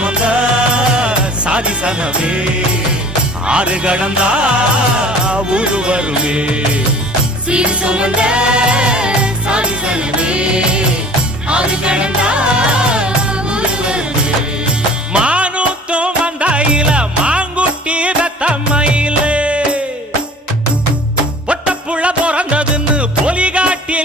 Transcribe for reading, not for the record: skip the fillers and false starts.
சுமந்த சாதி சனமே ஆறு கடந்தா ஊரு வருமே சீர் சுமந்த சாதி சனமே ஆறு கடந்தா ஊரு வருமே மானூத்தும் வந்தாயில மாங்குட்டி தத்தம்மையிலே பொட்டப்புள்ள பிறந்ததுன்னு பொலி காட்டி